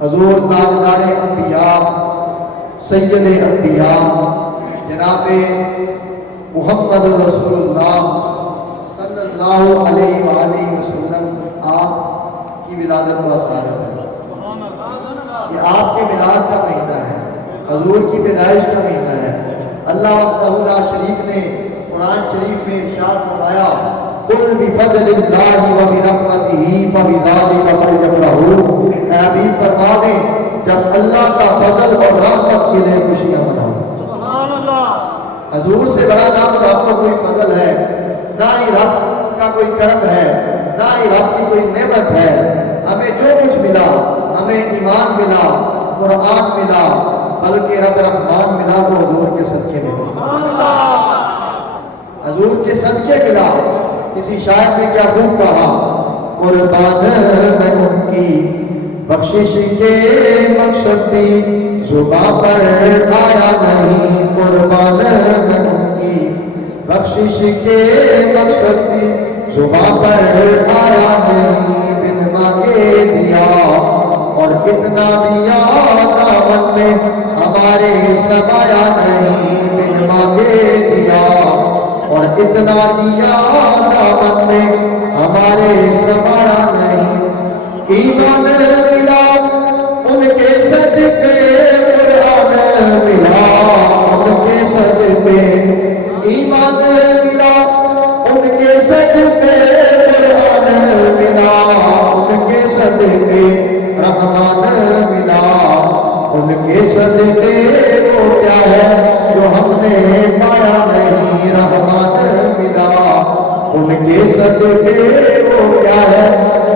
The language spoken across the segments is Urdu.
حضور تاجدار انبیاء سید انبیاء جناب محمد رسول اللہ صلی اللہ علیہ وآلہ وسلم آپ کی ولادت و اسارت ہے۔ یہ آپ کے میلاد کا مہینہ ہے، حضور کی پیدائش کا مہینہ ہے۔ اللہ وحدہ لا شریک نے قرآن شریف میں ارشاد فرمایا قل بفضل اللہ وبرحمتہ فبذلک فلیفرحوا، اے حبیب فرما دیں جب اللہ کا فضل اور رحمت کے لیے خوشیاں مناؤ۔ سبحان اللہ۔ حضور سے بڑا نہ تو رب کا کوئی فضل ہے، نہ ہی رب کا کوئی کرم ہے، نہ ہی رب کی کوئی نعمت ہے۔ ہمیں جو کچھ ملا، ہمیں ایمان ملا، قرآن ملا، بلکہ رب رحمان ملا تو حضور کے صدقے ملا، حضور کے صدقے ملا۔ کسی شاعر نے کیا خوب کہا، قربان میں ان کی بخشش کے مقصد بھی زباں پر آیا نہیں، قربان میں ان کی بخشش کے مقصد بھی زباں پر آیا نہیں، بن مانگے دیا اور کتنا دیا دامن میں ہمارے سمایا نہیں، بن مانگے دیا اور اتنا دیا دامن میں ہمارے سمایا نہیں۔ ایمان ملا ان کے صدقے، قرآن ملا ان کے صدقے، ایمان ملا ان کے صدقے، قرآن ملا ان کے صدقے، رحمان ملا ان کے صدقے۔ وہ کیا ہے جو ہم نے پایا نہیں، رحمان ملا ان کے صدقے۔ وہ کیا ہے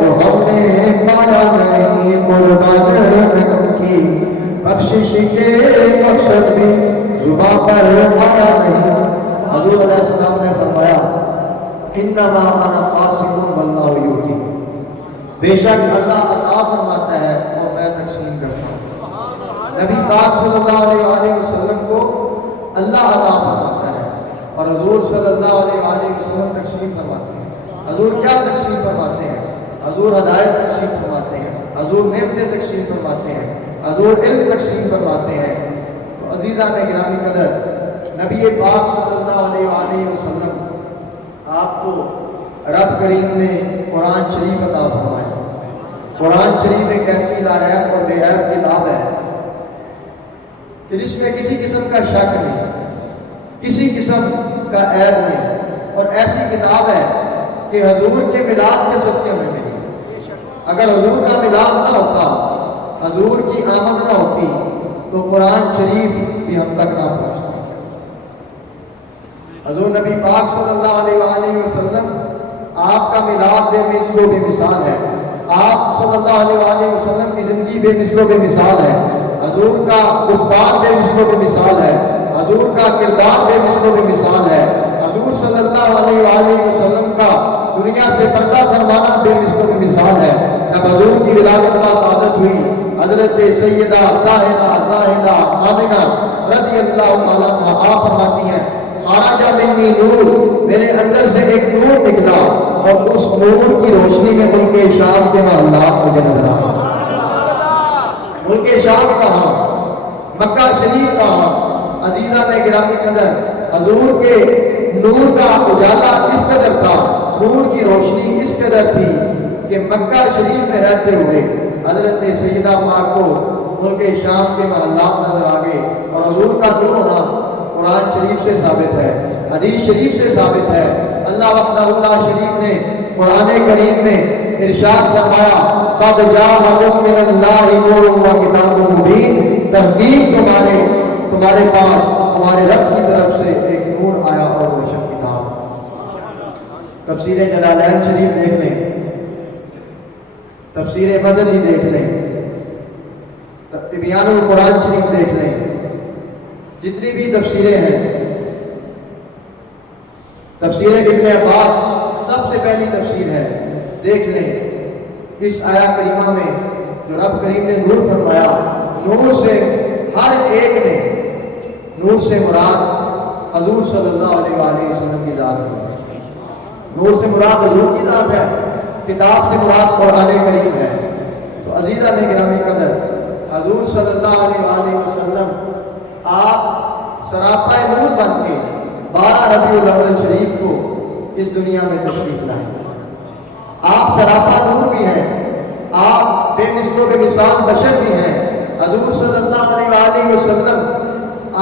جو ہم نے پایا نہیں، قربان ان کی بخشش کے مقصد بھی زباں پر آیا نہیں۔ حضور علیہ السلام نے فرمایا انما انا قاسم واللہ یؤتی، بے شک اللہ عطا فرماتا ہے اور میں تقسیم کرتا ہوں۔ نبی پاک صلی اللہ علیہ وآلہ وسلم کو اللہ عطا فرماتا ہے اور حضور صلی اللہ علیہ وآلہ وسلم تقسیم فرماتے ہیں۔ حضور کیا تقسیم فرماتے ہیں؟ حضور ہدایت تقسیم فرماتے ہیں، حضور نعمتیں تقسیم فرماتے ہیں، حضور علم تقسیم فرماتے ہیں۔ تو عزیزان گرامی قدر، نبی پاک صلی اللہ علیہ وآلہ وسلم آپ کو رب کریم نے قرآن شریف عطا فرمایا۔ قرآن شریف ایک ایسی لارحت اور بے عیب کتاب ہے کہ جس میں کسی قسم کا شک نہیں، کسی قسم کا عیب نہیں، اور ایسی کتاب ہے کہ حضور کے میلاد کے صدقے میں ملی۔ اگر حضور کا میلاد نہ ہوتا، حضور کی آمد نہ ہوتی تو قرآن شریف بھی ہم تک نہ پہنچتا۔ حضور نبی پاک صلی اللہ علیہ وآلہ وسلم آپ کا میلاد بے مثل و بے مثال ہے، آپ صلی اللہ علیہ وآلہ وسلم کی زندگی بے مثل و بے مثال ہے، حضور کا گفتار بے مثل و بے مثال ہے، حضور کا کردار بے مثل و بے مثال ہے، حضور صلی اللہ علیہ وآلہ وسلم کا دنیا سے پردہ فرمانا بے مثل و بے مثال ہے۔ جب حضور کی ولادت و سعادت ہوئی، حضرت سیدہ طاہرہ زاہدہ آمنہ رضی اللہ تعالیٰ عنہا آپ فرماتی ہیں خرج منی نور، میرے اندر سے ایک نور نکلا اور اس نور کی روشنی میں ملک شام کے محلات مجھے نظر آئے۔ ملک شام کہاں، مکہ شریف کہاں؟ عزیزان گرامی قدر، حضور کے نور کا اجالا اس قدر تھا، نور کی روشنی اس قدر تھی کہ مکہ شریف میں رہتے ہوئے حضرت سیدہ پاک کو ملک شام کے محلات نظر آ گئے۔ اور حضور کا نور ہونا قرآن شریف سے ثابت ہے، حدیث شریف سے ثابت ہے۔ اللہ وحدہ لا شریف نے قرآن کریم میں ارشاد فرمایا قد جاءکم من اللہ نور و کتاب مبین، تحقیق تمہارے پاس تمہارے رب کی طرف سے ایک نور آیا اور روشن کتاب۔ تفسیر جلالین شریف دیکھ لیں، تفسیر مدنی دیکھ لیں، تبیان القرآن شریف دیکھ لیں، جتنی بھی تفسیریں ہیں، تفسیر ابن عباس سب سے پہلی تفسیر ہے، دیکھ لیں اس آیا کریمہ میں جو رب کریم نے نور فرمایا، نور سے ہر ایک نے، نور سے مراد حضور صلی اللہ علیہ وآلہ وسلم کی ذات ہے، نور سے مراد حضور کی ذات ہے، کتاب سے مراد قرآن کریم ہے۔ تو عزیزہ نے گرامی قدر صلی اللہ علیہ وآلہ وسلم آپ سراپا نور بن کے 12 ربیع الاول شریف کو اس دنیا میں تشریف لائے. آپ سراپا نور بھی ہیں, آپ بے مثل و بے مثال بشر بھی ہیں. حضور صلی اللہ علیہ وآلہ وسلم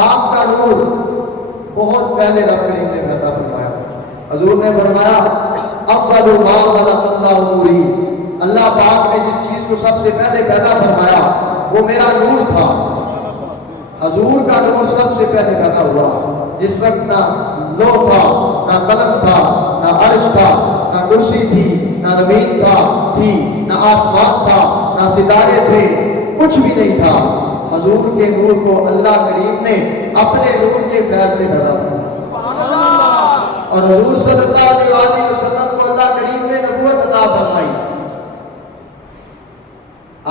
آپ کا نور بہت پہلے رب کریم نے پیدا فرمایا. حضور نے فرمایا اول ما خلق اللہ نوری, اللہ پاک نے جس چیز کو سب سے پہلے پیدا فرمایا وہ میرا نور تھا. حضور کا نور سب سے پہلے پیدا ہوا. جس وقت نہ لوح تھا, نہ قلم تھا, نہ عرش تھا, نہ کرسی تھی, نہ زمین تھی, نہ آسمان تھا, نہ ستارے تھے, کچھ بھی نہیں تھا. حضور کے نور کو اللہ کریم نے اپنے نور کے فیض سے ڈھالا. اور حضور صلی اللہ علیہ وآلہ وسلم کو اللہ کریم نے نبوت عطا فرمائی.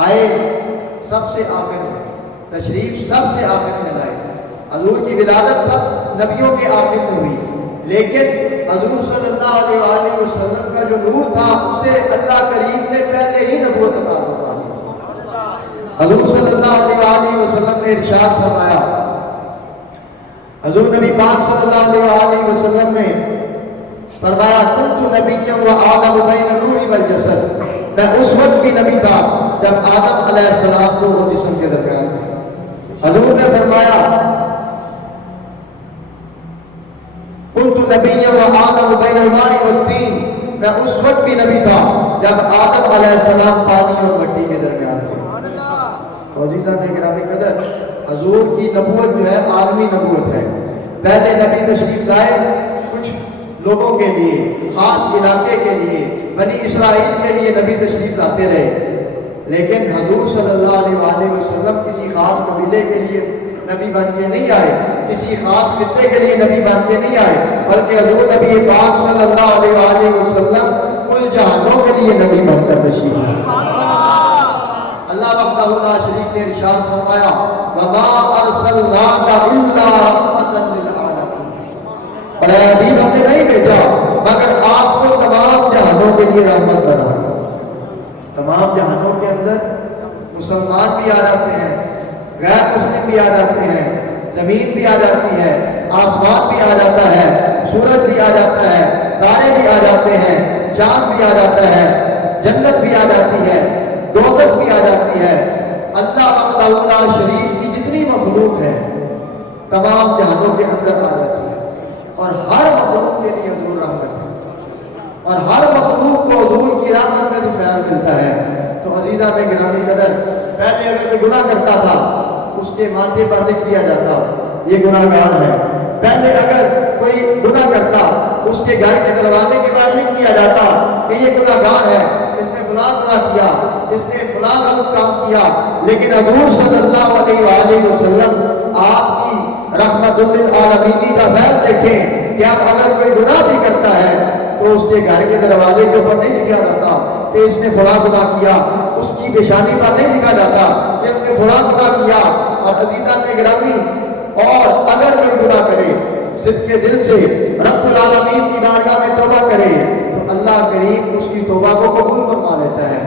آئے سب سے آخر میں, تشریف سب سے آخر میں لائے. حضور کی ولادت سب نبیوں کے آخر میں ہوئی, لیکن حضور صلی اللہ علیہ وآلہ وسلم کا جو نور تھا اسے اللہ کریم نے پہلے ہی نبوت عطا فرمائی. حضور صلی اللہ علیہ وآلہ وسلم نے ارشاد فرمایا, حضور نبی پاک صلی اللہ علیہ وآلہ وسلم نے فرمایا کنت نبیا و آدم بین الروح والجسد, میں اس وقت بھی نبی تھا جب آدم علیہ السلام کو وہ جسم کے درمیان تھے. حضور نے فرمایا کنت نبیا و آدم بین الماء والطین, میں اس وقت بھی نبی تھا جب آدم علیہ السلام پانی اور مٹی کے درمیان تھے. وزیدہ نے گرامی قدر, حضور کی نبوت جو ہے عالمی نبوت ہے. پہلے نبی تشریف لائے کچھ لوگوں کے لیے, خاص علاقے کے لیے, بنی اسرائیل کے لیے نبی تشریف لاتے رہے. لیکن حضور صلی اللہ علیہ وآلہ وسلم کسی خاص قبیلے کے لیے نبی بن کے نہیں آئے, کسی خاص خطے کے لیے نبی بن کے نہیں آئے, بلکہ حضور نبی پاک صلی اللہ علیہ وآلہ وسلم کل جہانوں کے لیے نبی بن کر تشریف لائے. اللہ وحدہ لا شریک نے ارشاد فرمایا وما ارسلناک الا رحمۃ للعالمین, اور اے حبیب ہم نے نہیں بھیجا مگر آپ کو تمام جہانوں کے لیے رحمت بنا. تمام جہانوں کے اندر مسلمان بھی آ جاتے ہیں, غیر مسلم بھی آ جاتے ہیں, زمین بھی آ جاتی ہے, آسمان بھی آ جاتا ہے, سورج بھی آ جاتا ہے, تارے بھی آ جاتے ہیں, چاند بھی آ جاتا ہے, جنت بھی آ جاتی ہے, دوزخ بھی آ جاتی ہے. اللہ وحدہ لا شریک کی جتنی مخلوق ہے تمام جہانوں کے اندر آ جاتی ہے, اور ہر مخلوق کے لیے حضور رحمت ہے, اور ہر مخلوق کو حضور کی رحمت میں فیض ملتا ہے. تو عزیزہ میں گرامی قدر, پہلے اگر کوئی گناہ کرتا تھا اس کے ماتھے پر لکھ دیا جاتا یہ گناہ گار ہے. پہلے اگر کوئی گناہ کرتا اس کے گھر کے دروازے کے بعد لکھ دیا جاتا کہ یہ گناہ گار ہے, اس نے فلاں گناہ کیا, اس نے فلاں غلط کام کیا. لیکن حضور صلی اللہ علیہ وآلہ وسلم آپ کی رحمت للعالمین کا فیض دیکھیں کہ اب اگر کوئی گناہ بھی کرتا ہے تو اس کے گھر کے دروازے کے اوپر نہیں لکھا جاتا کہ اس نے فلاں گناہ کیا, اس کی پیشانی پر نہیں لکھا جاتا کہ اس نے فلاں گناہ کیا. اور عزیزان گرامی, اور اگر کوئی گناہ کرے صدق کے دل سے رب العالمین کی بارگاہ میں توبہ کرے تو اللہ کریم اس کی توبہ کو قبول فرما لیتا ہے.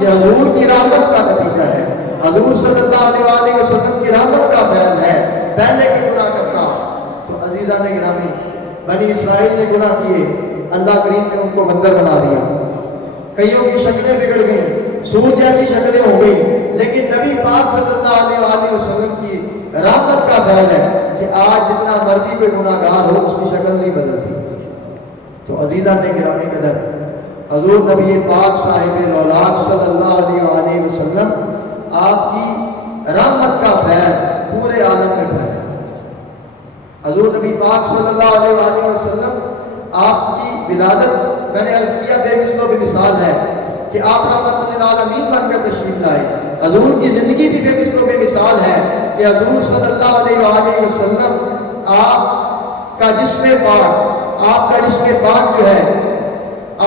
یہ حضور کی رحمت کا نتیجہ ہے, حضور صلی اللہ علیہ وآلہ وسلم کی رحمت کا فیض ہے. پہلے کی گناہ کرتا تو عزیزان گرامی بنی اسرائیل نے گناہ کیے, اللہ کریم نے ان کو بندر بنا دیا, کئیوں کی شکلیں بگڑ گئیں, سور جیسی شکلیں ہو گئی. لیکن نبی پاک صلی اللہ علیہ وآلہ وسلم کی رحمت کا فیض ہے کہ آج جتنا مرضی کوئی گناہ گار ہو اس کی شکل نہیں بدلتی. تو عزیزان گرامی قدر, حضور نبی پاک صاحب الاولاق صلی اللہ علیہ وآلہ وسلم آپ کی رحمت کا فیض پورے عالم میں پھیلا. حضور نبی پاک صلی اللہ علیہ وآلہ وسلم آپ کی ولادت میں نے عرض کیا بے مثل و بے مثال ہے کہ آپ رحمت للعالمین بن کر تشریف لائے. حضور کی زندگی بھی بے مثل و بے مثال ہے کہ حضور صلی اللہ علیہ وآلہ وسلم آپ کا جسم پاک جو ہے,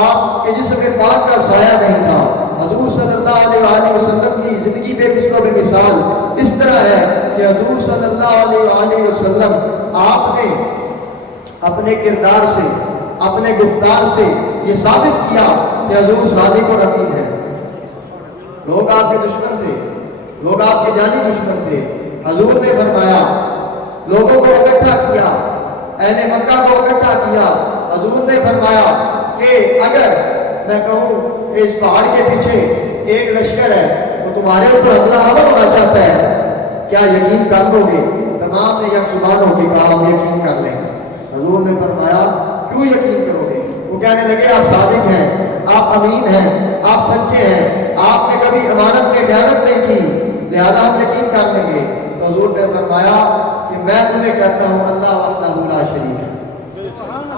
آپ کے جسم پاک کا سایہ نہیں تھا. حضور صلی اللہ علیہ وآلہ وسلم کی زندگی بے مثل و بے مثال اس طرح ہے کہ حضور صلی اللہ علیہ وآلہ وسلم آپ نے اپنے کردار سے, اپنے گفتار سے یہ ثابت کیا کہ حضور صادق و امین ہے. لوگ آپ کے دشمن تھے, لوگ آپ کے جانی دشمن تھے. حضور نے فرمایا لوگوں کو اکٹھا کیا, اہل مکہ کو اکٹھا کیا. حضور نے فرمایا کہ اگر میں کہوں کہ اس پہاڑ کے پیچھے ایک لشکر ہے تو تمہارے اوپر حملہ آور ہونا چاہتا ہے, کیا یقین کر لو گے؟ تمام نے یک زبان ہو کے کہا ہم یقین کر لیں گے. حضور نے فرمایا کیوں یقین کرو گے؟ وہ کہنے لگے آپ صادق ہیں, آپ امین ہیں, آپ سچے ہیں, آپ نے کبھی امانت میں خیانت نہیں کی, لہذا ہم یقین کر لیں گے. تو حضور نے فرمایا کہ میں تمہیں کہتا ہوں اللہ وحدہ لا شریک ہے.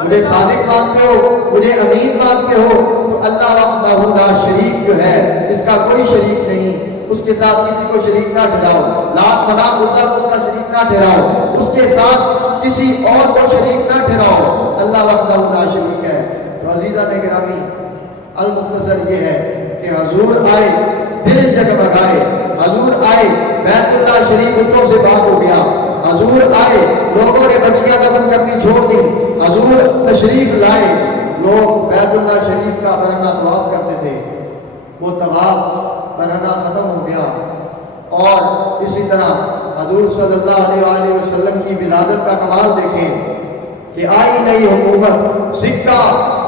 مجھے صادق مانتے ہو, مجھے امین مانتے ہو, تو اللہ وحدہ لا شریک جو ہے اس کا کوئی شریک نہیں, اس کے ساتھ کسی کو شریک نہ ٹھہراؤ. لات منات اس کا شریک نہ ٹھہراؤ, اس کے ساتھ کسی اور کو شریک نہ ٹھہراؤ. اللہ وحدہ لا شریک ہے. تو عزیزہ نے گرامی المختصر یہ ہے کہ حضور آئے دل جگمگائے, حضور آئے بیت اللہ شریف بتوں سے پاک ہو گیا, حضور آئے لوگوں نے بچیاں دفن کرنی چھوڑ دی, حضور تشریف لائے, لوگ بیت اللہ شریف کا برہنہ طواف کرتے تھے, وہ طواف برہنہ ختم ہو گیا. اور اسی طرح حضور صلی اللہ علیہ وسلم کی ولادت کا کمال دیکھیں کہ آئی نئی حکومت, سکہ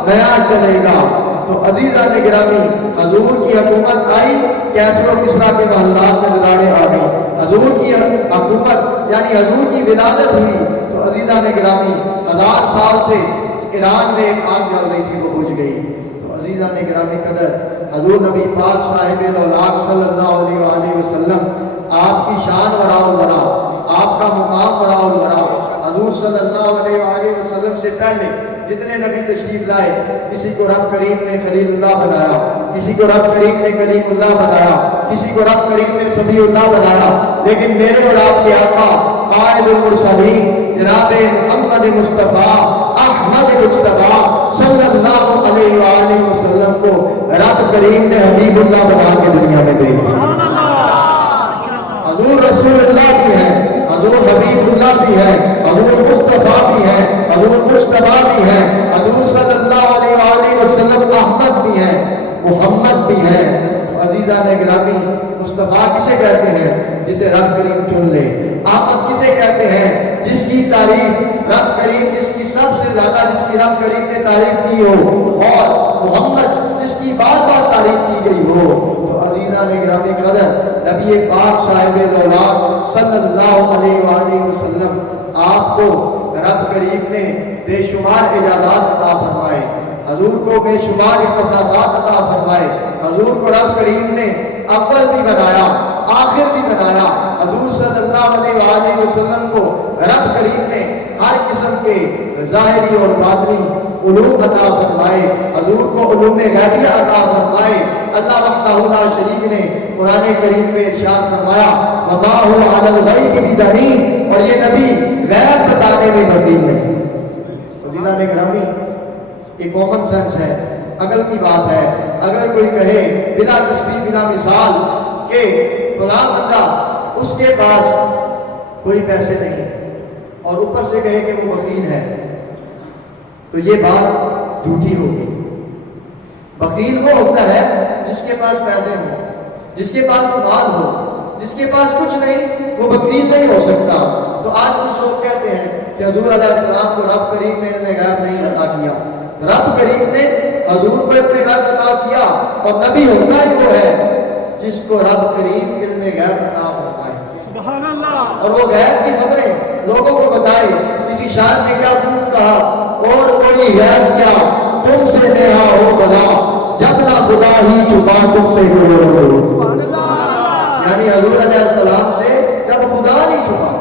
نیا چلے گا. تو عزیزان گرامی حضور کی حکومت آئی, کیسر و کسریٰ کے محلات میں دراڑیں آ گئی. حضور کی حکومت یعنی حضور کی ولادت ہوئی تو عزیزان گرامی 1000 سال سے ایران میں ایک آگ جل رہی تھی وہ بجھ گئی. تو عزیزان گرامی قدر حضور نبی پاک صاحب الاولاق صلی اللہ علیہ وسلم, آپ کی شان وراء الورا, آپ کا مقام وراء الورا. حضور صلی اللہ علیہ وسلم سے پہلے جتنے نبی تشریف لائے, کسی کو رب کریم نے خلیل اللہ بنایا, کسی کو رب کریم نے کلیم اللہ بنایا, کسی کو رب کریم نے صفی اللہ بنایا, لیکن میرے اور آپ کے آقا قائد المرسلین جناب محمد مصطفیٰ احمد مجتبیٰ صلی اللہ علیہ وسلم کو رب کریم نے حبیب اللہ بنا کے دنیا میں بھیجا. حضور رسول اللہ بھی ہے, حضور حبیب اللہ بھی ہے, حضور مصطفیٰ بھی ہے, حضور مجتبیٰ بھی ہے, حضور صلی اللہ علیہ وسلم احمد بھی ہے, محمد بھی ہے. تو عزیزان گرامی مصطفیٰ کسے کہتے ہیں؟ جسے رب کریم چن لے. احمد کسے کہتے ہیں؟ جس کی تعریف رب کریم, جس کی سب سے زیادہ جس کی رب کریم نے تعریف کی ہو, اور محمد جس کی بار بار تعریف کی گئی ہو. تو عزیزان گرامی قدر نبی پاک صاحب الاولاق صلی اللہ علیہ وسلم آپ کو رب کریم نے بے شمار اجازات عطا فرمائے, حضور کو بے شمار اختصاصات عطا فرمائے. حضور کو رب کریم نے اول بھی بنایا, آخر بھی بنایا. حضور صلی اللہ علیہ وسلم کو رب کریم نے ہر قسم کے ظاہری اور باطنی علوم عطا فرمائے, حضور کو علوم غیبیہ عطا فرمائے. اللہ وحدہ لا شریک نے قرآن کریم میں ارشاد فرمایا وما هو علی الغیب بضنین, اور یہ نبی غیب بتانے میں بخیل نہیں. عزیزان گرامی یہ کامن سینس ہے, عقل کی بات ہے. اگر کوئی کہے بلا تشبیہ بلا مثال کہ فلاں بندہ اس کے پاس کوئی پیسے نہیں اور اوپر سے کہے کہ وہ بخیل ہے, تو یہ بات جھوٹی ہوگی. بخیل وہ ہوتا ہے جس کے پاس پیسے ہوں, جس کے پاس مال ہو. جس کے پاس کچھ نہیں وہ بخیل نہیں ہو سکتا. تو آج کچھ لوگ کہتے ہیں کہ حضور علیہ السلام کو رب کریم نے علم غیب نہیں عطا کیا. رب کریم نے حضور کو علم غیب عطا کیا, اور نبی ہوتا ہی وہ ہے جس کو رب کریم علم غیب عطا فرمائے. سبحان اللہ. اور وہ غیب کی خبریں لوگوں کو بتائے. کسی شاعر نے کیا خوب کہا, اور کوئی غیب کیا تم سے نیہا ہو بلا, جب نہ خدا ہی چھپا تم پہ گرو. یعنی حضور علیہ السلام سے جب خدا نہیں چھپا.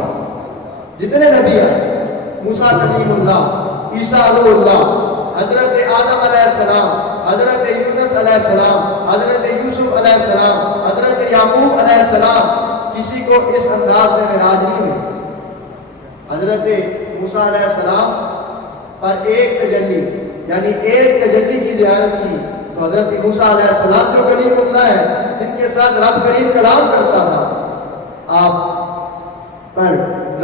جتنے نبی آئے, موسیٰ کلیم اللہ, عیسیٰ روح اللہ, حضرت آدم علیہ السلام, حضرت یونس علیہ السلام, حضرت یوسف علیہ السلام, حضرت یعقوب علیہ السلام, کسی کو اس انداز سے معراج نہیں ہوئی. حضرت موسیٰ علیہ السلام پر ایک تجلی یعنی ایک تجلی کی زیارت کی, تو حضرت موسیٰ علیہ السلام جو کلیم اللہ ہے جن کے ساتھ رب کریم کلام کرتا تھا, آپ پر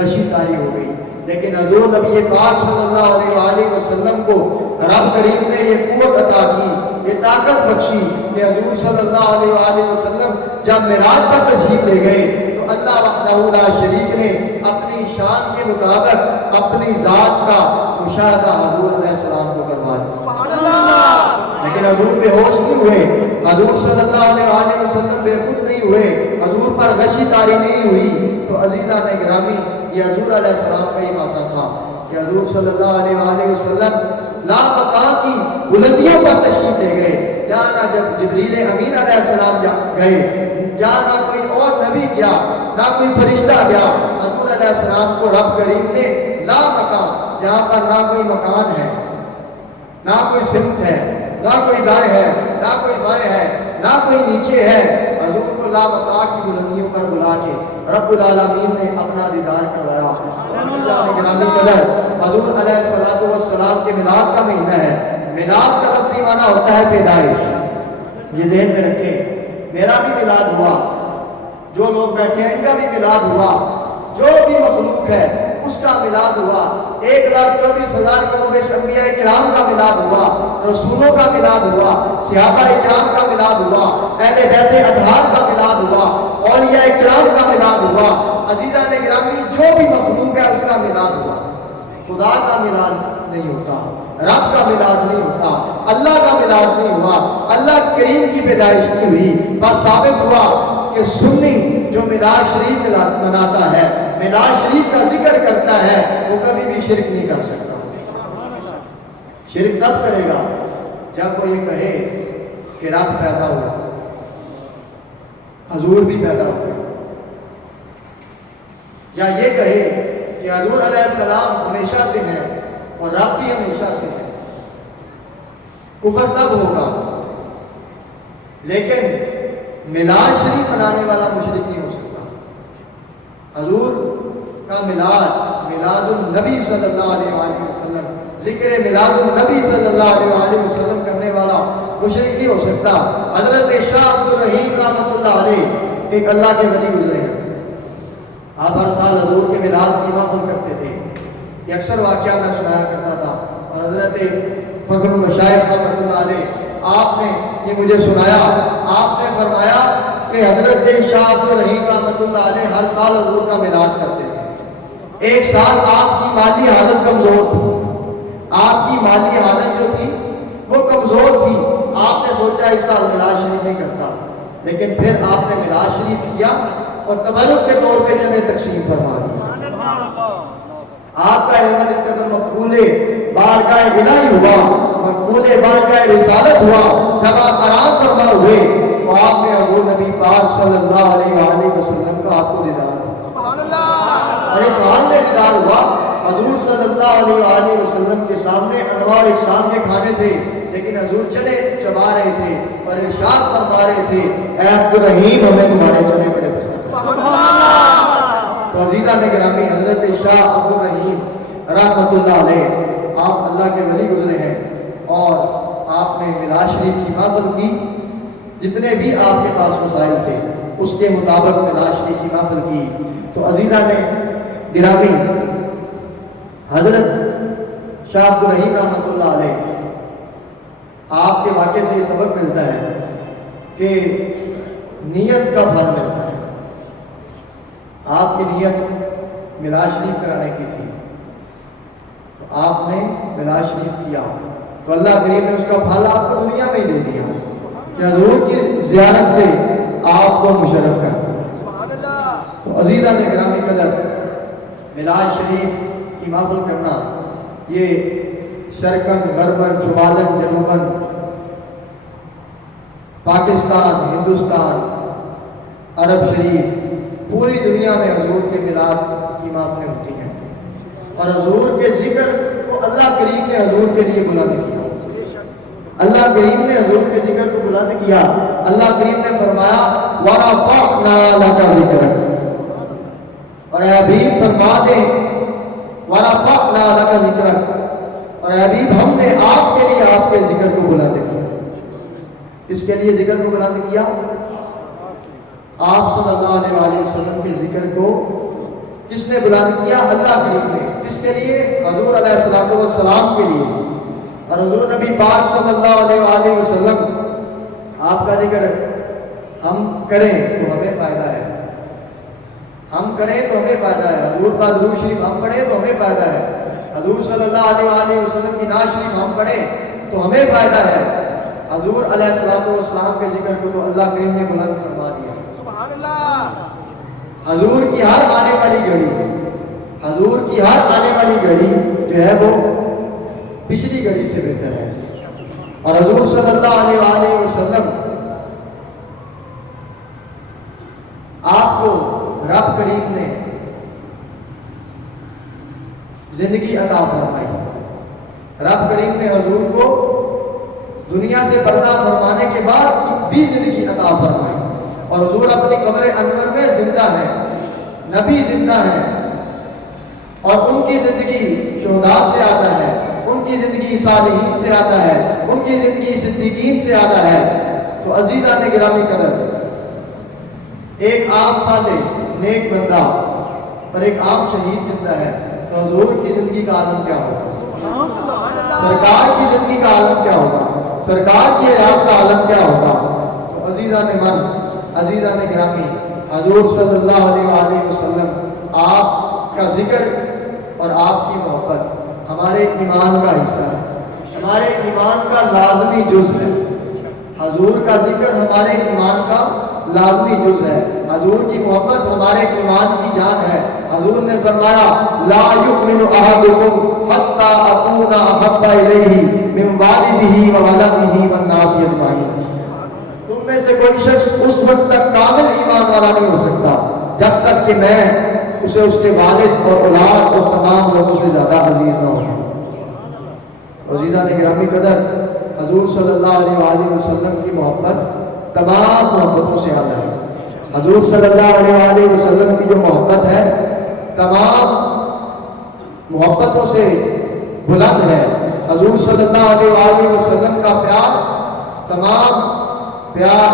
رشی طاری ہو گئی. لیکن حضور نبی پاک صلی اللہ علیہ وسلم کو رب کریم نے یہ قوت عطا کی یہ طاقت بخشی کہ حضور صلی اللہ علیہ وآلہ وسلم جب معراج پر تشریف لے گئے تو اللہ وحدہ لا شریک نے اپنی شان کے مطابق اپنی ذات کا مشاہدہ حضور علیہ السلام کو کروا دیا۔ لیکن حضور بے ہوش نہیں ہوئے، حضور صلی اللہ علیہ وآلہ وسلم بے خود نہیں ہوئے، حضور پر غشی طاری نہیں ہوئی۔ تو عزیزان گرامی، یہ حضور علیہ السلام کا ہی خاصہ تھا کہ حضور صلی اللہ علیہ وآلہ وسلم لا مقام کی بلندیوں پر تشریف لے گئے، جہاں نہ جب جبریل امین علیہ السلام گئے، جہاں نہ کوئی اور نبی گیا، نہ کوئی فرشتہ گیا، حضور علیہ السلام کو رب کریم نے لا مقام، جہاں پر نہ کوئی مکان ہے، نہ کوئی سمت ہے، نہ کوئی دائیں ہے، نہ کوئی بائیں ہے، نہ کوئی نیچے ہے، حضور کو لا مقام کی بلندیوں پر بلا کے رب العالمین نے اپنا دیدار کروایا۔ گرامی قدر، حضور علیہ السلام کے میلاد کا مہینہ ہے۔ میلاد کا لفظی معنی ہوتا ہے پیدائش، یہ ذہن میں رکھیں۔ میرا بھی میلاد ہوا، جو لوگ بیٹھے ہیں ان کا بھی میلاد ہوا، جو بھی مخلوق ہے اس کا میلاد ہوا۔ 1,24,000 کم بیش انبیاء کرام کا میلاد ہوا، رسولوں کا میلاد ہوا، صحابہ کرام کا میلاد ہوا، اہل بیت اطہار کا میلاد ہوا، اولیاء کرام کا میلاد ہوا۔ عزیزان گرامی، جو بھی مخلوق ہے اس کا میلاد ہوا۔ خدا کا میلاد نہیں ہوتا، رب کا میلاد نہیں ہوتا، اللہ کا میلاد نہیں ہوا، اللہ کریم کی پیدائش نہیں ہوئی۔ بس ثابت ہوا کہ سنی جو میلاد شریف مناتا ہے، میلاد شریف کا ذکر کرتا ہے، وہ کبھی بھی شرک نہیں کر سکتا۔ شرک تب کرے گا جب وہ یہ کہے کہ رب پیدا ہوا، حضور بھی پیدا ہوا، یا یہ کہے کہ حضور علیہ السلام ہمیشہ سے ہے اور رب بھی ہمیشہ سے ہے۔ کفر تب ہوگا، لیکن میلاد شریف منانے والا مشرک نہیں ہو سکتا۔ حضور کا میلاد، میلاد النبی صلی اللہ علیہ وآلہ وسلم، ذکر میلاد النبی صلی اللہ علیہ وآلہ وسلم کرنے والا مشرک نہیں ہو سکتا۔ حضرت شاہ عبد الرحیم رحمۃ اللہ علیہ ایک اللہ کے ولی گزرے ہیں، آپ ہر سال حضور کے میلاد کی محفل کرتے تھے۔ یہ اکثر واقعہ میں سنایا کرتا تھا، اور حضرت فخر المشائخ رحمۃ اللہ علیہ آپ نے یہ مجھے سنایا۔ آپ نے فرمایا کہ حضرت شاہ عبد الرحیم رحمۃ اللہ علیہ ہر سال حضور کا میلاد کرتے تھے۔ ایک سال آپ کی مالی حالت کمزور تھی، آپ کی مالی حالت جو تھی وہ کمزور تھی۔ آپ نے سوچا اس سال میلاد شریف نہیں کرتا، لیکن پھر آپ نے میلاد شریف کیا اور تبرک کے طور پہ جنہیں تقسیم فرما دی۔ آپ کا عمل اس قدر مقبول بارگاہ الہی ہوا، مقبول بارگاہ رسالت ہوا۔ جب آپ آرام فرما ہوئے تو آپ نے حضور نبی پاک صلی اللہ علیہ وآلہ وسلم کا آپ کو دیدار ہوا، اور اس حال میں دیدار ہوا۔ حضور صلی اللہ علیہ وآلہ وسلم کے سامنے انواع اقسام کے کھانے تھے، لیکن حضور چنے چبا رہے تھے اور ارشاد فرما رہے تھے، اے عبد الرحیم ہمیں تمہارے چنے بڑے پسند ہیں۔ تو عزیزان گرامی، حضرت شاہ عبد الرحیم رحمۃ اللہ علیہ آپ اللہ کے ولی گزرے ہیں، اور آپ نے میلاد شریف کی محفل کی۔ جتنے بھی آپ کے پاس وسائل تھے اس کے مطابق میلاد شریف کی محفل کی۔ تو عزیزان گرامی، حضرت شاہ عبد الرحیم رحمۃ اللہ علیہ آپ کے واقعے سے یہ سبق ملتا ہے کہ نیت کا پھل ملتا ہے۔ آپ کی نیت میلاد شریف کرانے کی تھی، تو آپ نے میلاد شریف کیا، تو اللہ کریم نے اس کا پھل آپ کو دنیا میں ہی دے دیا کہ حضور کی زیارت سے آپ کو مشرف کر دیا۔ تو عزیزان گرامی قدر، میلاد شریف کی محفل کرنا یہ شرقاً غرباً شمالاً جنوباً، پاکستان، ہندوستان، عرب شریف، پوری دنیا میں حضور کے میلاد کی محفلیں ہوتی ہیں، اور حضور کے ذکر کو اللہ کریم نے حضور کے لیے بلند کیا۔ اللہ کریم نے حضور کے ذکر کو بلند کیا۔ اللہ کریم نے فرمایا وَرَفَعْنَا لَكَ ذِكْرَكَ، اور اے حبیب فرما دیں وَرَفَعْنَا لَكَ ذِكْرَكَ، اور اے حبیب ہم نے آپ کے لیے آپ کے ذکر کو بلند کیا۔ اس کے لیے ذکر کو بلند کیا، آپ صلی اللہ علیہ وآلہ وسلم کے ذکر کو کس نے بلند کیا؟ اللہ کریم نے۔ کس کے لیے؟ حضور علیہ السلام کے لیے۔ اور حضور نبی پاک صلی اللہ علیہ وآلہ وسلم آپ کا ذکر ہم کریں تو ہمیں فائدہ ہے، ہم کریں تو ہمیں فائدہ ہے، حضور کا درود شریف ہم پڑھیں تو ہمیں فائدہ ہے، حضور صلی اللہ علیہ وآلہ وسلم کی نعت شریف ہم پڑھیں تو ہمیں فائدہ ہے۔ حضور علیہ الصلوۃ والسلام کے ذکر کو تو اللہ کریم نے بلند فرما دیا۔ سبحان اللہ۔ حضور کی ہر آنے والی گھڑی، حضور کی ہر آنے والی گھڑی جو ہے وہ پچھلی گھڑی سے بہتر ہے، اور حضور صلی اللہ علیہ وآلہ وسلم آپ کو رب کریم نے زندگی عطا فرمائی، رب کریم نے حضور کو دنیا سے پردہ فرمانے کے بعد بھی زندگی عطا فرمائی، اور حضور اپنی قبر انور میں زندہ ہے، نبی زندہ ہے، اور ان کی زندگی شہداء سے آتا ہے، ان کی زندگی صالحین سے آتا ہے، ان کی زندگی صدیقین سے آتا ہے۔ تو عزیزان گرامی قدر، ایک عام صالح نیک بندہ اور ایک عام شہید زندہ ہے، تو حضور کی زندگی کا عالم کیا ہوگا؟ سرکار کی زندگی کا عالم کیا ہوگا؟ سرکار کی حیات کا عالم کیا ہوگا؟ تو عزیزان من، عزیزان گرامی، حضور صلی اللہ علیہ وآلہ وسلم آپ کا ذکر اور آپ کی محبت ہمارے ایمان کا حصہ ہے، ہمارے ایمان کا لازمی جز ہے۔ حضور کا ذکر ہمارے ایمان کا لازمی جز ہے، حضور کی محبت ہمارے ایمان کی جان ہے۔ حضور نے فرمایا لا یؤمن احدکم حتی اکون احب الیہ من والدہ وولدہ والناس اجمعین۔ تم میں سے کوئی شخص اس وقت تک کامل ایمان والا نہیں ہو سکتا جب تک کہ میں اسے اس کے والد اور اولاد اور تمام لوگوں سے زیادہ عزیز نہ ہوں۔ عزیزان گرامی قدر، حضور صلی اللہ علیہ وآلہ وسلم کی محبت تمام محبتوں سے اعلیٰ ہے۔ حضور صلی اللہ علیہ وآلہ وسلم کی جو محبت ہے تمام محبتوں سے بلند ہے۔ حضور صلی اللہ علیہ وآلہ وسلم کا پیار تمام پیار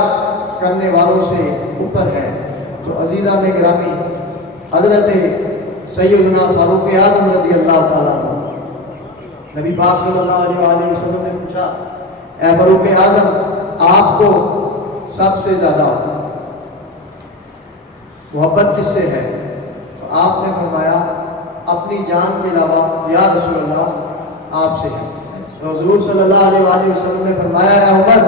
کرنے والوں سے اوپر ہے۔ تو عزیزان گرامی، حضرت سیدنا فاروق اعظم رضی اللہ تعالیٰ عنہ، نبی پاک صلی اللہ علیہ وآلہ وسلم نے پوچھا اے فاروق اعظم، آپ کو سب سے زیادہ محبت کس سے ہے؟ تو آپ نے فرمایا اپنی جان کے علاوہ یا رسول اللہ آپ سے ہے۔ تو حضور صلی اللہ علیہ وآلہ وسلم نے فرمایا اے عمر،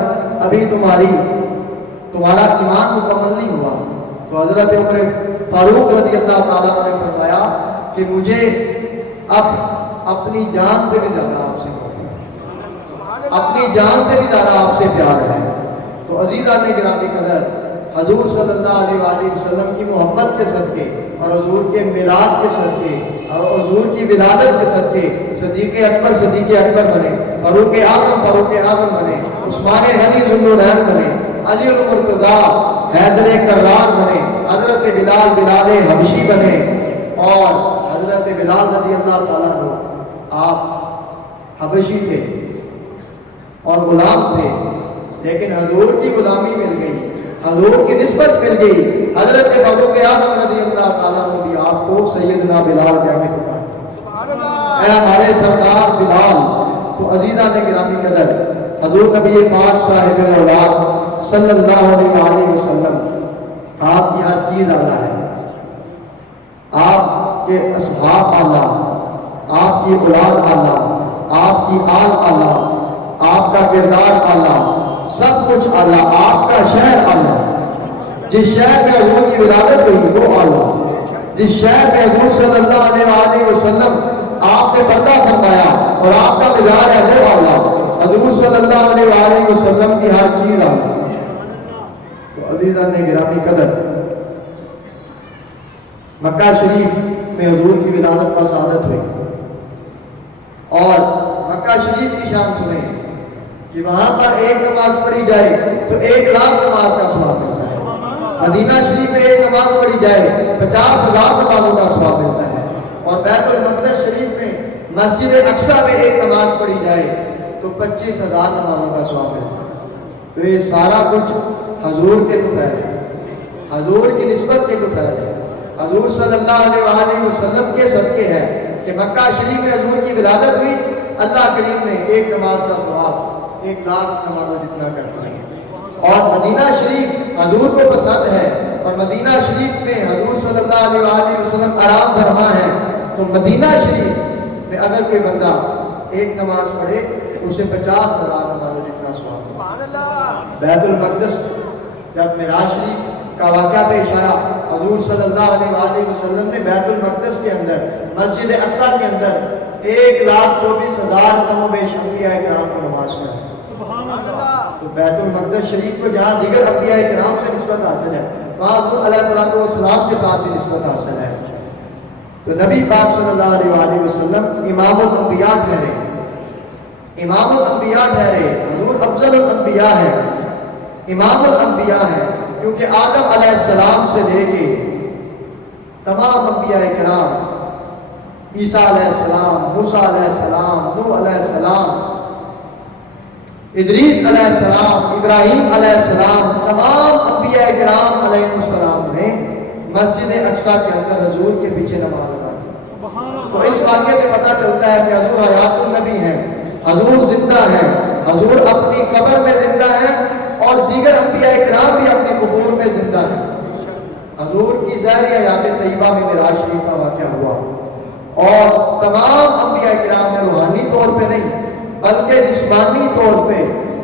ابھی تمہارا ایمان مکمل نہیں ہوا۔ تو حضرت عمر فاروق رضی اللہ تعالیٰ نے فرمایا کہ مجھے اب اپنی جان سے بھی زیادہ آپ سے محبت ہے، اپنی جان سے بھی زیادہ آپ سے پیار ہے۔ تو عزیزان گرامی قدر، حضور صلی اللہ علیہ وآلہ وسلم کی محبت کے صدقے اور حضور کے میلاد کے صدقے اور حضور کی ولادت کے صدقے صدیق اکبر بنے، فاروق اعظم بنے، عثمان غنی ذوالنورین بنے، علی المرتضیٰ حیدر کرار بنے، حضرت بلال حبشی بنے، اور حضرت بلال رضی اللہ تعالیٰ عنہ آپ حبشی تھے اور غلام تھے، لیکن حضور کی غلامی مل گئی، حضور کی نسبت مل گئی۔ حضرت فاروق اعظم رضی اللہ تعالیٰ عنہ بھی آپ کو سیدنا بلال کہہ کے پکارتے، اے ہمارے سردار بلال۔ تو عزیزان گرامی قدر، حضور نبی پاک صاحب اولاد صلی اللہ علیہ وآلہ وسلم، آپ کی ہر چیز اعلیٰ ہے، آپ کے اصحاب اعلیٰ، آپ کی اولاد اعلیٰ، آپ کی آل اعلیٰ، آپ کا کردار اعلیٰ، سب کچھ اعلیٰ، آپ کا شہر اعلیٰ، جس شہر میں حضور کی ولادت ہوئی وہ اعلیٰ، جس شہر میں حضور صلی اللہ علیہ وآلہ وسلم آپ نے پردہ فرمایا اور آپ کا مزار ہے وہ اعلیٰ، حضور صلی اللہ علیہ وآلہ وسلم کی ہر چیز اعلیٰ۔ تو عزیزان گرامی قدر، مکہ شریف میں حضور کی ولادت کا سعادت ہوئی، اور مکہ شریف کی شان سنیں کہ وہاں پر ایک نماز پڑھی جائے تو 1,00,000 نماز کا ثواب ملتا ہے، مدینہ شریف میں ایک نماز پڑھی جائے 50,000 نمازوں کا ثواب ملتا ہے، اور بیت المقدس شریف میں مسجد اقصی میں ایک نماز پڑھی جائے تو 25,000 نمازوں کا ثواب ملتا ہے۔ تو یہ سارا کچھ حضور کے تو فیض ہے، حضور کی نسبت کے تو فیض ہے، حضور صلی اللہ علیہ وآلہ وسلم کے صدقے ہے کہ مکہ شریف میں حضور کی ولادت ہوئی، اللہ کریم نے ایک نماز کا ثواب 1,00,000 نمازوں جتنا کر دیا۔ اور مدینہ شریف حضور کو پسند ہے، اور مدینہ شریف میں حضور صلی اللہ علیہ وآلہ وسلم آرام فرما ہے، تو مدینہ شریف میں اگر کوئی بندہ ایک نماز پڑھے اسے 50,000 نمازوں جتنا ثواب۔ بیت المقدس جب معراج شریف کا واقعہ پیش آیا، حضور صلی اللہ علیہ وآلہ وسلم نے بیت المقدس کے اندر، مسجد اقصی کے اندر 1,24,000 کم و بیش انبیاء کرام کو نماز پڑھائی۔ تو بیت المقدس شریف کو جہاں دیگر انبیاء کرام سے نسبت حاصل ہے، وہاں حضور علیہ الصلوۃ والسلام کے ساتھ بھی نسبت حاصل ہے۔ تو نبی پاک صلی اللہ علیہ وآلہ وسلم امام الانبیاء ٹھہرے، امام الانبیاء ٹھہرے، حضور افضل الانبیاء ہے، امام الانبیاء ہے، کیونکہ آدم علیہ السلام سے لے کے تمام انبیاء کرام، عیسیٰ علیہ السلام، موسیٰ علیہ السلام، نوح علیہ السلام، ادریس علیہ السلام، ابراہیم علیہ السلام، تمام انبیاء کرام علیہ السلام نے مسجد اقصی کے اندر حضور کے پیچھے نماز ادا کی۔ تو اس واقعے سے پتہ چلتا ہے کہ حضور حیات النبی ہیں، حضور زندہ ہیں، حضور اپنی قبر میں زندہ ہیں، اور دیگر انبیاء کرام بھی اپنی قبور میں زندہ ہیں۔ حضور کی ظاہری حیات طیبہ میں معراج شریف کا واقعہ ہوا، اور تمام انبیاء کرام نے روحانی طور پہ نہیں بلکہ جسمانی طور پہ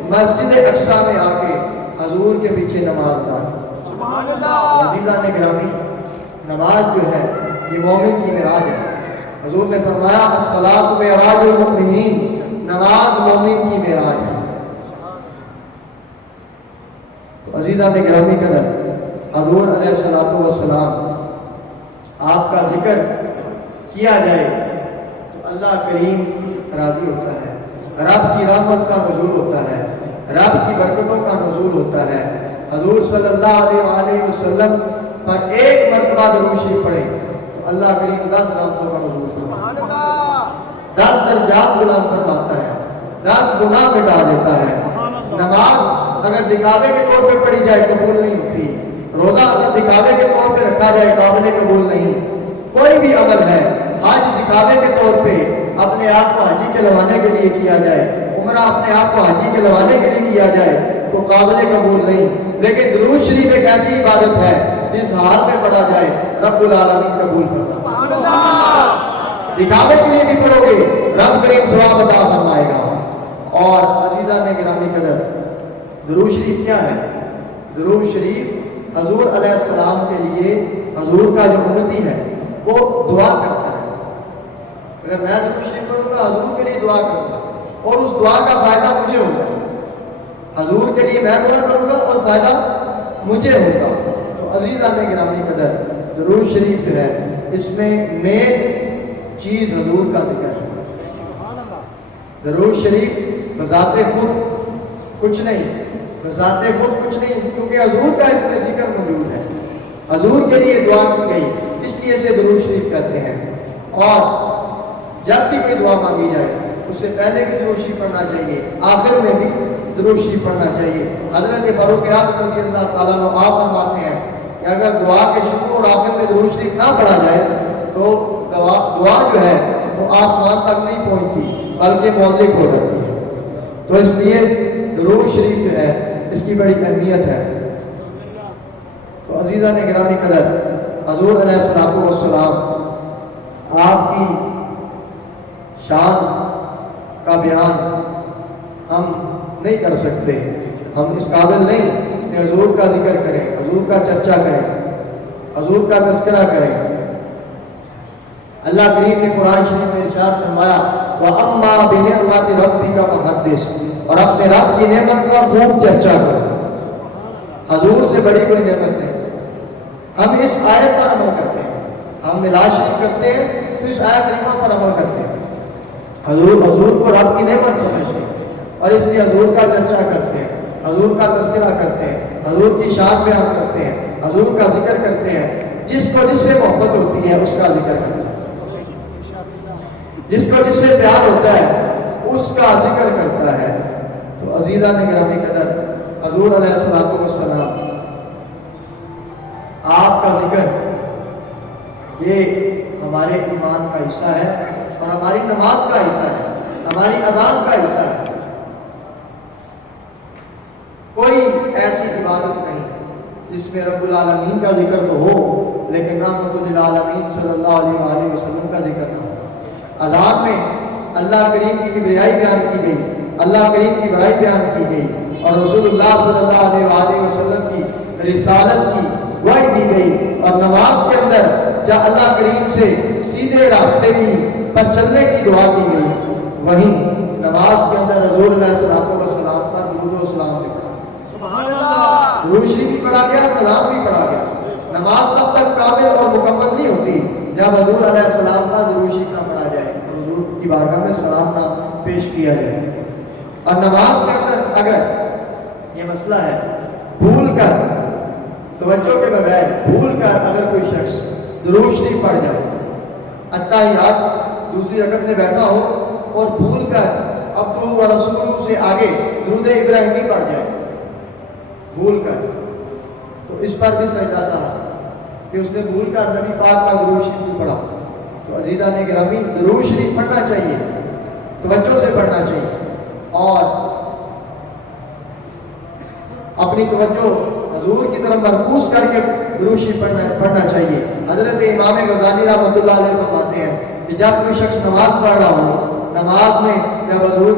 مسجد اقصی میں آ کے حضور کے پیچھے نماز ادا کی۔ عزیزان گرامی، نماز جو ہے یہ مومن کی معراج ہے۔ حضور نے فرمایا الصلاۃ معراج المؤمنین، نماز مومن کی معراج ہے۔ تو عزیزان گرامی قدر، حضور علیہ الصلوۃ والسلام آپ کا ذکر کیا جائے تو اللہ کریم راضی ہوتا ہے، رب کی رحمت کا نزول ہوتا ہے، رب کی برکتوں کا نزول ہوتا ہے۔ حضور صلی اللہ علیہ وآلہ وسلم پر ایک مرتبہ درود شریف پڑھے تو اللہ کریم 10 رحمتوں کا نزول کرتا ہے، 10 درجات بلند فرماتا ہے، 10 گناہ مٹا دیتا ہے۔ نماز اگر دکھاوے کے طور پہ پڑھی جائے قبول نہیں ہوتی، روزہ اگر دکھاوے کے طور پہ رکھا جائے قابل قبول نہیں، کوئی بھی عمل ہے، حج دکھاوے کے طور پہ اپنے آپ کو حاجی کے لوانے کے لیے کیا جائے، عمرہ اپنے آپ کو حاجی کے لوانے کے لیے کیا جائے تو قابل قبول نہیں۔ لیکن درود شریف ایک ایسی عبادت ہے جس حال میں پڑھا جائے رب العالمین قبول کرتا ہے۔ دکھاوے کے لیے بھی پڑھو گے رب کریم ثواب عطا فرمائے گا۔ اور عزیزان گرامی قدر، درود شریف کیا ہے؟ درود شریف حضور علیہ السلام کے لیے، حضور کا جو امتی ہے وہ دعا کرتا ہے۔ اگر میں درود شریف پڑھوں گا حضور کے لیے دعا کروں گا، اور اس دعا کا فائدہ مجھے ہوگا۔ حضور کے لیے میں دعا کروں گا اور فائدہ مجھے ہوگا۔ تو عزیزان گرامی قدر، درود شریف جو ہے اس میں مین چیز حضور کا ذکر ہے۔ درود شریف بذات خود کچھ نہیں، بذات خود کچھ نہیں، کیونکہ حضور کا اس میں ذکر موجود ہے، حضور کے لیے دعا کی گئی، اس لیے اسے درود شریف کہتے ہیں۔ اور جب بھی کوئی دعا مانگی جائے اس سے پہلے بھی درود شریف پڑھنا چاہیے، آخر میں بھی درود شریف پڑھنا چاہیے۔ حضرت فاروق اعظم رضی اللہ تعالیٰ عنہ آپ فرماتے ہیں کہ اگر دعا کے شروع اور آخر میں درود شریف نہ پڑھا جائے تو دعا جو ہے وہ آسمان تک نہیں پہنچتی بلکہ معلق ہو جاتی ہے۔ تو اس لیے درود شریف جو ہے اس کی بڑی اہمیت ہے۔ تو عزیزان گرامی قدر، حضور علیہ الصلوۃ والسلام آپ کی شان کا بیان ہم نہیں کر سکتے، ہم اس قابل نہیں کہ حضور کا ذکر کریں، حضور کا چرچا کریں، حضور کا تذکرہ کریں۔ اللہ کریم نے قرآن شریف میں ارشاد فرمایا وَأَمَّا بِنِعْمَةِ رَبِّكَ فَحَدِّثْ، اور اپنے رب کی نعمت کا خوب چرچا کرو۔ حضور سے بڑی کوئی نعمت نہیں۔ ہم اس آیت پر عمل کرتے ہیں، ہم میلاد شریف کرتے ہیں تو اس آیت کریمہ پر عمل کرتے ہیں۔ حضور کو رب کی نعمت سمجھتے ہیں اور اس لیے حضور کا چرچا کرتے ہیں، حضور کا تذکرہ کرتے ہیں، حضور کی شان بیان کرتے ہیں، حضور کا ذکر کرتے ہیں۔ جس کو جس سے محبت ہوتی ہے اس کا ذکر کرتے ہیں، جس کو جس سے پیار ہوتا ہے اس کا ذکر کرتا ہے۔ تو عزیزان گرامی قدر، حضور علیہ الصلوۃ والسلام آپ کا ذکر یہ ہمارے ایمان کا حصہ ہے اور ہماری نماز کا حصہ ہے۔ ہماری اذان کا حصہ ہے۔ کوئی ایسی عبادت نہیں جس میں رب العالمین کا ذکر تو ہو لیکن رحمت للعالمین صلی اللہ علیہ وآلہ وسلم کا ذکر نہ ہو۔ اذان میں اللہ کریم کی کبریائی بیان کی گئی، اللہ کریم کی بڑائی بیان کی گئی اور رسول اللہ صلی اللہ علیہ وآلہ وسلم کی رسالت کی گواہی دی گئی، اور نماز کے اندر جہاں اللہ کریم سے سیدھے راستے کی پر چلنے کی دعا کی گئی، وہیں نماز کے اندر حضور علیہ السلام کا درود و سلام بھی پڑھا، درود شریف بھی پڑھا گیا، سلام بھی پڑھا گیا۔ نماز تب تک کامل اور مکمل نہیں ہوتی جب حضور علیہ السلام کا درود شریف نہ پڑھا جائے، حضور کی بارگاہ میں سلام نہ پیش کیا جائے۔ اور نماز کے اندر اگر یہ مسئلہ ہے بھول کر، توجہ کے بغیر بھول کر اگر کوئی شخص درود شریف پڑھ جائے، اتحیات دوسری رکعت میں بیٹھا ہو اور بھول کر عبدہ و رسولہ سے آگے درود ابراہیمی پڑھ جائے بھول کر، تو اس پر بھی سجدہ سہا کہ اس نے بھول کر نبی پاک کا درود شریف بھی پڑھا۔ تو عزیزان گرامی، درود شریف پڑھنا چاہیے، توجہ سے پڑھنا چاہیے اور اپنی توجہ حضور کی طرف مرکوز کر کے درود شریف پڑھنا چاہیے۔ حضرت امام غزالی رحمۃ اللہ علیہ فرماتے ہیں کہ جب کوئی شخص نماز پڑھ رہا ہو، نماز میں جب حضور